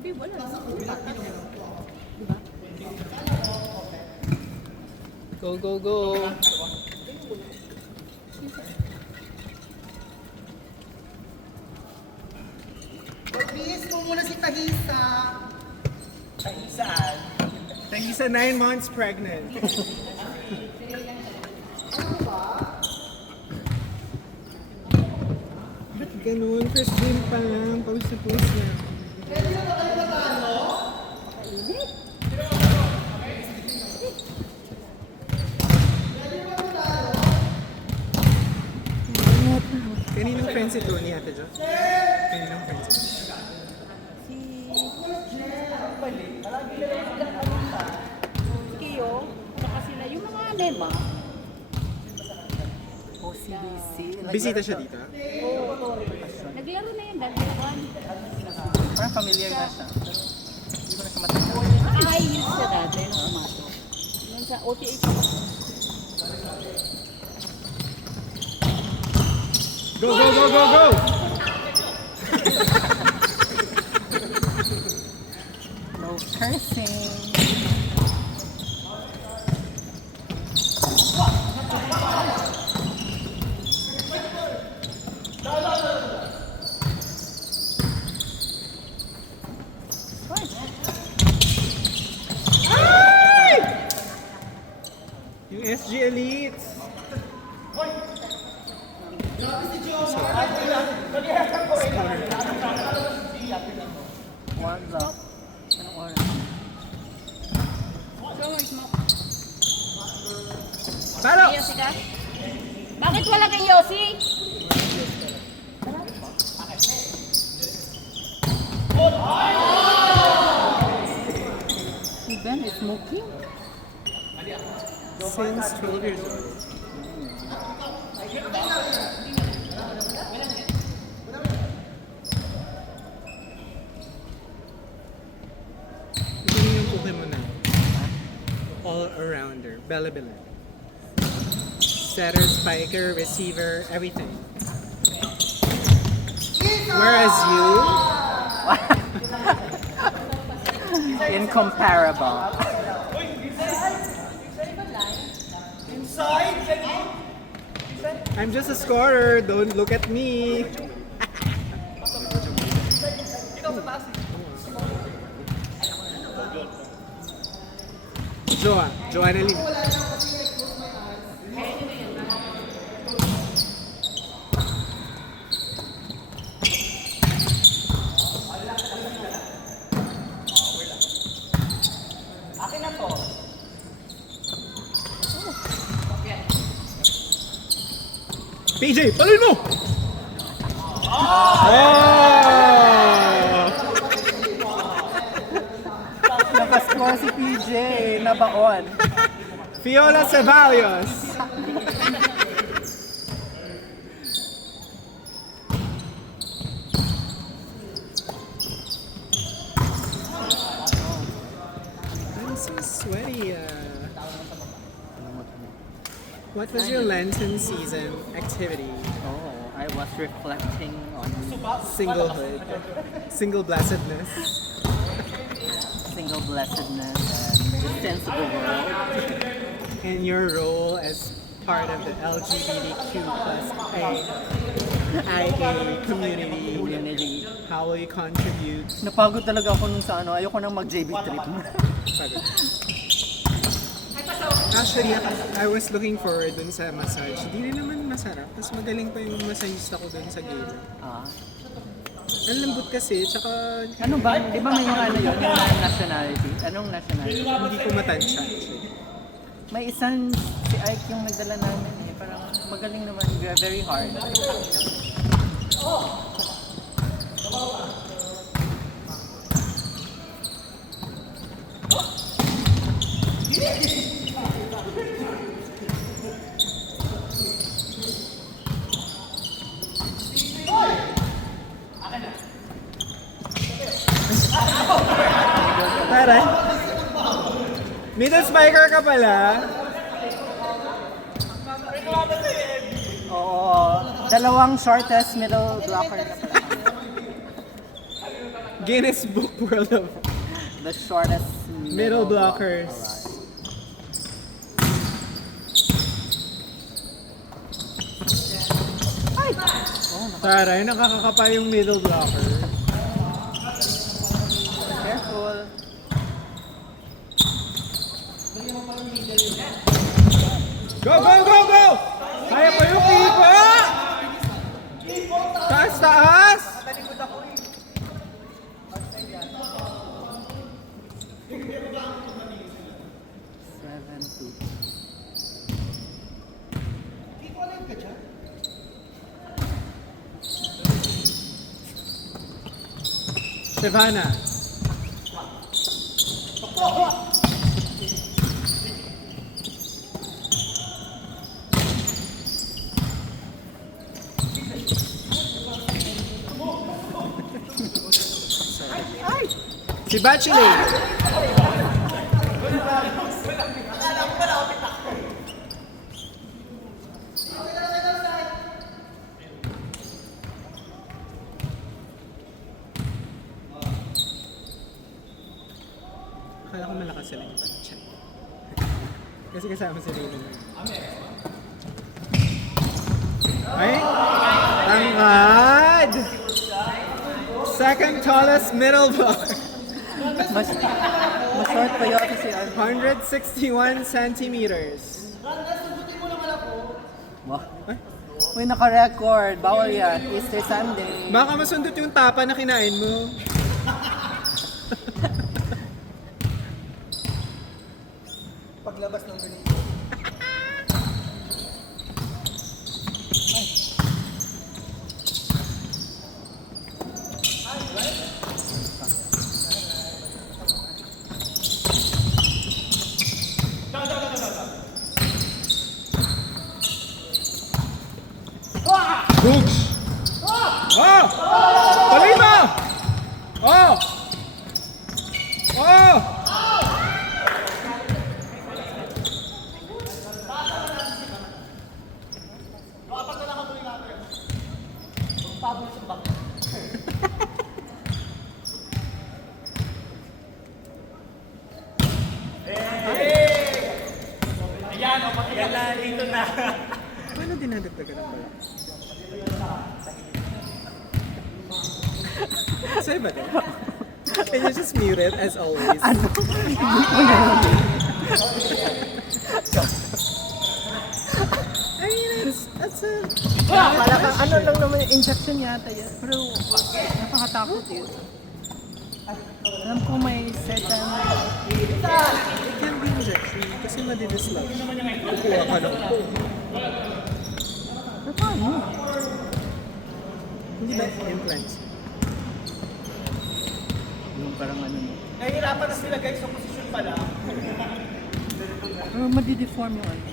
Hindi, wala. Go, go, go! Please mo muna si Tahisa. Tahisa 9 months pregnant. Ba't ganun? First game pa lang. Pawis na pawis na. Kaninong friend si Tony, Ate Jo? Kaninong friend si Tony? Kiyo, saka sila, yung mga Nema. OCBC. Bisita siya dito? Oo, naglaro na yan, dalawan. Parang familiar na siya. Hindi ko na siya matanda. High heels siya dati, nung pumasok. Nung sa OTA pa. Go, go, go, go, go! No cursing. Yung SG Elites! One's up. Anong oras? Palo! Yossi ka? Bakit wala kang Yossi? Si Ben is smoking. Since 12 years old. Ito yung Pokemon na. All-arounder. Bella. Setter, spiker, receiver, everything. Whereas you, Incomparable. I'm just a scorer. Don't look at me. Joanna Lee. PJ, paluin mo! Oh! Nakascore si PJ. Nabaon. Fiola Ceballos. I'm so sweaty. What was your Lenten season activity? Oh, I was reflecting on Singlehood. Single blessedness. single blessedness and the sense of the world. And your role as part of the LGBTQ plus IA community. Community. How will you contribute? Napagod talaga ako nung sa ano, ayoko nang mag-JB trip. Actually, I was looking forward dun sa massage. Hindi rin naman masarap. Mas magaling pa yung massagista ko dun sa gala. Ah. Ang lambot kasi, tsaka Ano ba? Di ba may yung ano yun? Yung nationality? Anong nationality? hindi ko matansya actually. May isang si Ike yung nagdala namin eh. Parang magaling naman. Very hard. Taray! Middle spiker ka pala. Oo. Dalawang shortest middle blocker na pala. Guinness Book World of The shortest Middle blockers. Taray, nakakakapa yung middle blocker. Careful. Go, go, go, go! Kaya pa yung ipa! Taas, taas! Seven, two. Savannah. Si Bachelet. Akala ko malakas sila yung Bachelet. Kasi kasama sila yung ay! Tangkad! Second tallest middle blocker. Mas-short pa yata si Arthur. 161 centimeters. Wow. Uy, naka-record. Bawal yan. Easter Sunday. Baka masundot yung tapa na kinain mo. Paglabas ng ganito. Books! Oh! Palima! Oh! Oh! Paano dinadagdagan ng balak? Sa'yo ba din? Can you just mute it as always? Ano? I mean, that's a... Parang ano lang naman yung injection yata yan. Pero napakatakot yun. Alam ko may certain... It can be injection kasi madidislodge. Kukuha ka ng... Pero paano? Hindi ba implants? Yung parang ano mo. Nahihirapan na sila guys sa posisyon pala. Pero madideform yung ano.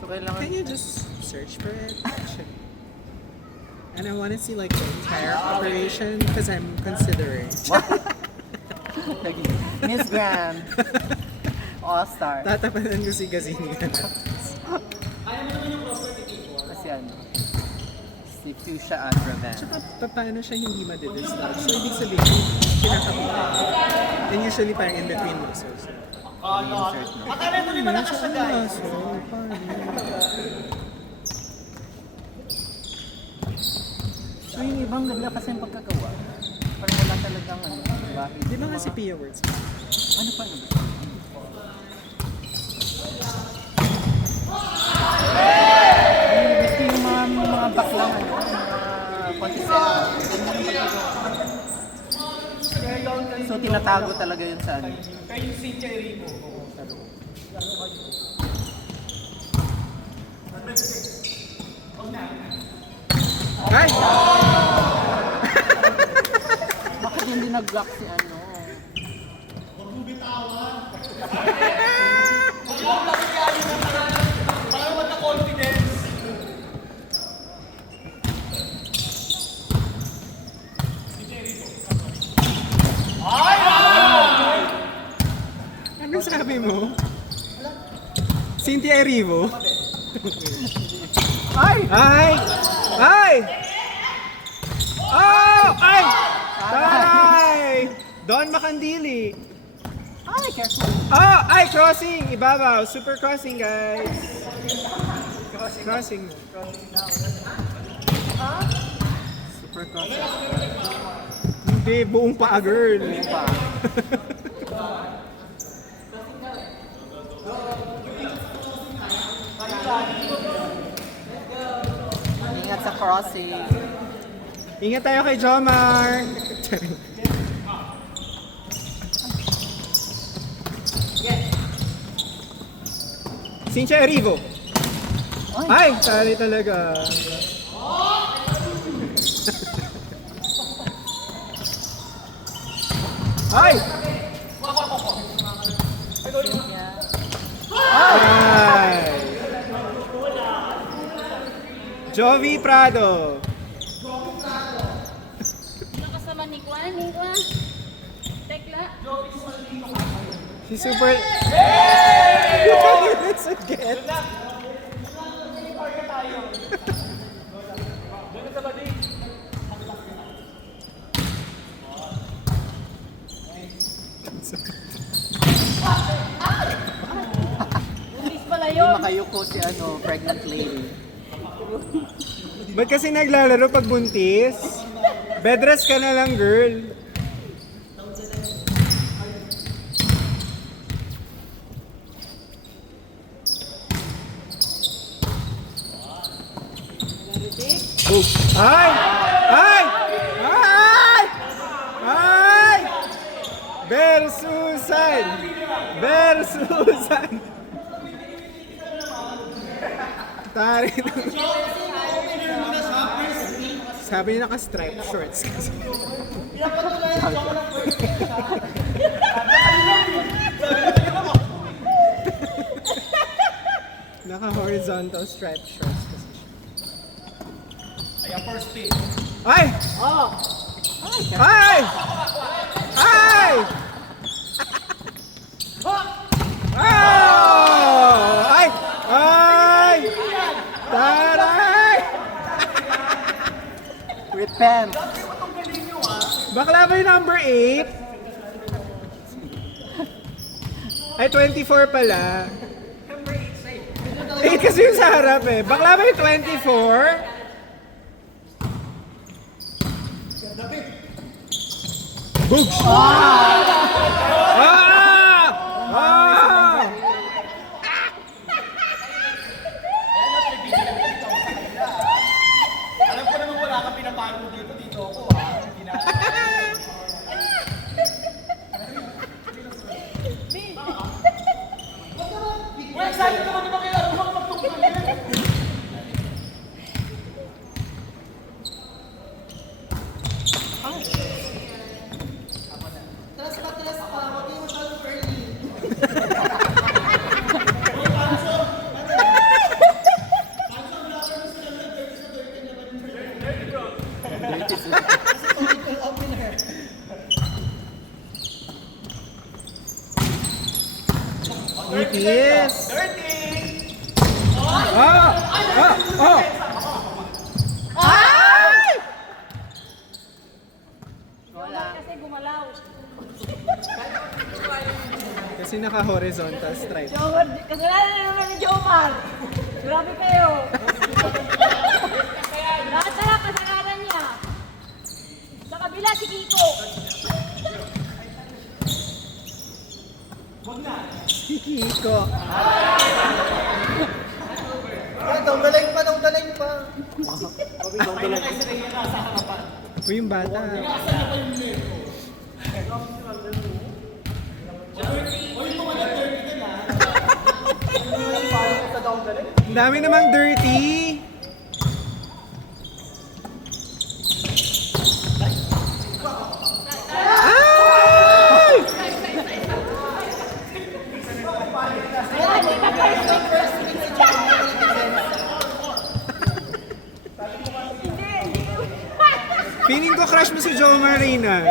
So kailangan... Can you just search for it? And I want to see like the entire operation because I'm considering. Miss Grand. All-star. Tatapanan ko si Gazini. Kasi ano, si Fuchsia Agravan. Tsaka paano siya hindi madidislodge? So ibig sabihin, kinakapitan. And usually parang in between muscles. Insert no? Akala mo di ba nakasya guys? So yung ibang ganda kasi yung pagkagawa. Parang wala talagang ano, bahid. Di ba nga si Pia Words? Ano pa ano ba? Gusto yung mga baklang ano, mga contestant. Ganyan ang pagkagawa. So tinatago talaga yun sa ano. Kaya yung si Cherry mo. Ay! Bakit hindi nag-block si ano? Para magka-confidence. Anong sabi mo? Cynthia Erivo? Ay! Ay! Ay! Oh! Ay! Taray! Don Makandili. Ay, careful. Oh, ay, crossing. Ibabaw. Super crossing, guys. Crossing. Super crossing. Hindi, buong paa, girl. Ingat sa crossing. Ingat tayo kay Jomar. Cynthia Erivo. Ay, tali talaga. Ay! Ay! Jovi Prado. Nakasama ni Kwan. Tekla. Si Super... Hey! You can hear this again. Buntis pala yun. Makayuko si pregnant lady. Ba't kasi naglalaro pag buntis? Bed rest ka na lang, girl. Oh. Ay! Ay! Ay! Ay! Versusan! Versusan! Tari. Sabi niya naka-stripe shorts kasi. Naka-horizontal stripe shorts kasi. Ayan, first pick. Ay! Oh! Ay! Ay! Oh! Ay! Ay! Taray! Repent! Bakla ba yung number 8? Ay, 24 pala. 8 kasi yung sa harap eh. Bakla ba yung 24? Boogs! Ah! Ah! Alam ko naman wala kang pinapalo dito. Dito ako, ha? Hindi na. Well, excited naman naman kayo. Ano bang magtungkol? It is! Ah! Ah! Ah! Ay! Kasi gumalaw. Kasi naka-horizontal stripe. Jomar, kasalanan naman ni Jomar. Grabe kayo. Lahat na lang kasalanan niya. Sa kabila si Kiko. Si Kiko. Donggaling pa! O yung bata. Ang dami namang dirty. Ay! Feeling ko crush mo si Jo Marina.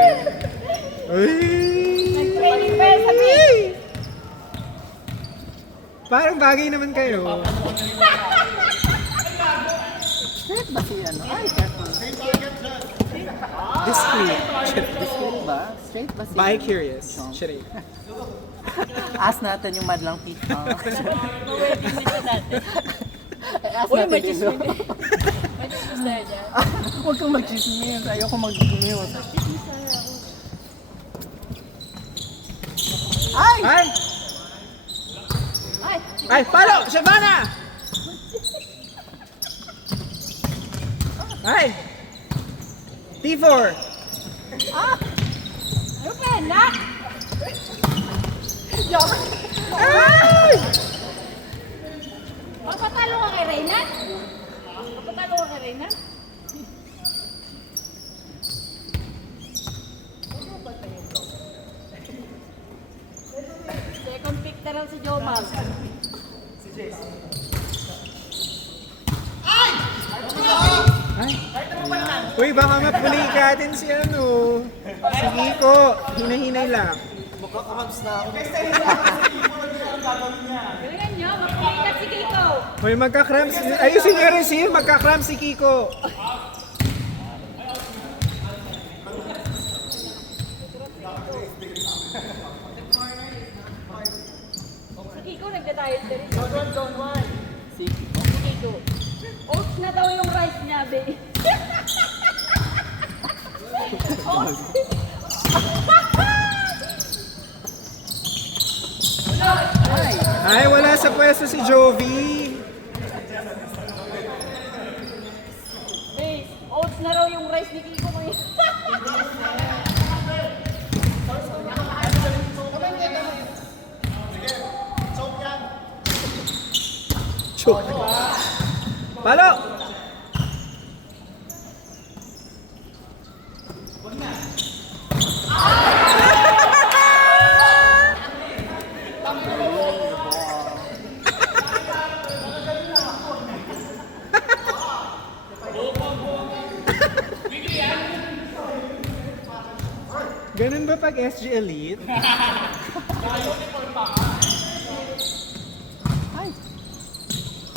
Ay! Training pa yan sa beach. Parang bagay naman kayo. Straight ba si Ay, careful. Discreet. Straight ba? Straight ba si... Bi-curious. Shari. Ask natin yung madlang pizza. Wedding nito natin. Ask Uy, natin may dito. chismis. May chismis tayo dyan. Huwag kang mag-chismis. Ayoko mag-chismis. Ay! Ay! Ay! Ay, palo! Shabana! Ay! T4! Ano pa yan, na? Ay! Papatalo ka kay Reyna? Papatalo ka kay Reyna? Second pick na lang si Jomar. Ay! Uy, baka mapulikatin si ano. Si Kiko. Hinahinay lang. Galingan nyo, mapulikat si Kiko. Uy, magka-cramps. Ayusin niyo rin siya. Magka-cramps si Kiko. Si Kiko nagda-diet na rin. Si... Si Kiko. Oats na daw yung rice niya, babe. Oats. Ay, wala sa pwesto si Jovi. Babe, oats na raw yung rice ni Kiko ngayon. Choke. Palo! Ganun ba pag SG Elite?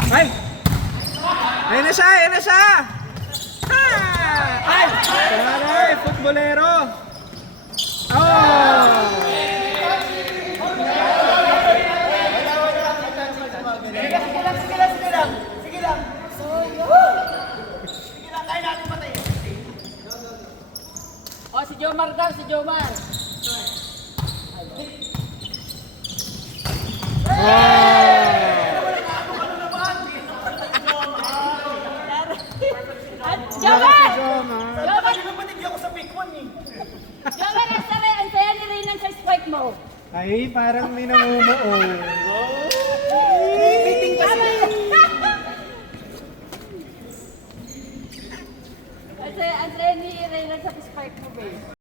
Ay! Ayun na siya! Ayun na siya! Ah! Ay! Ay! Futbolero! Oh! O, si Jomar daw, si Jomar. At Jomar! Jomar! Jomar, ang saya ni Reyna sa spike mo. Ay, parang may namumuo. Ang saya ni Reyna sa spike mo, babe.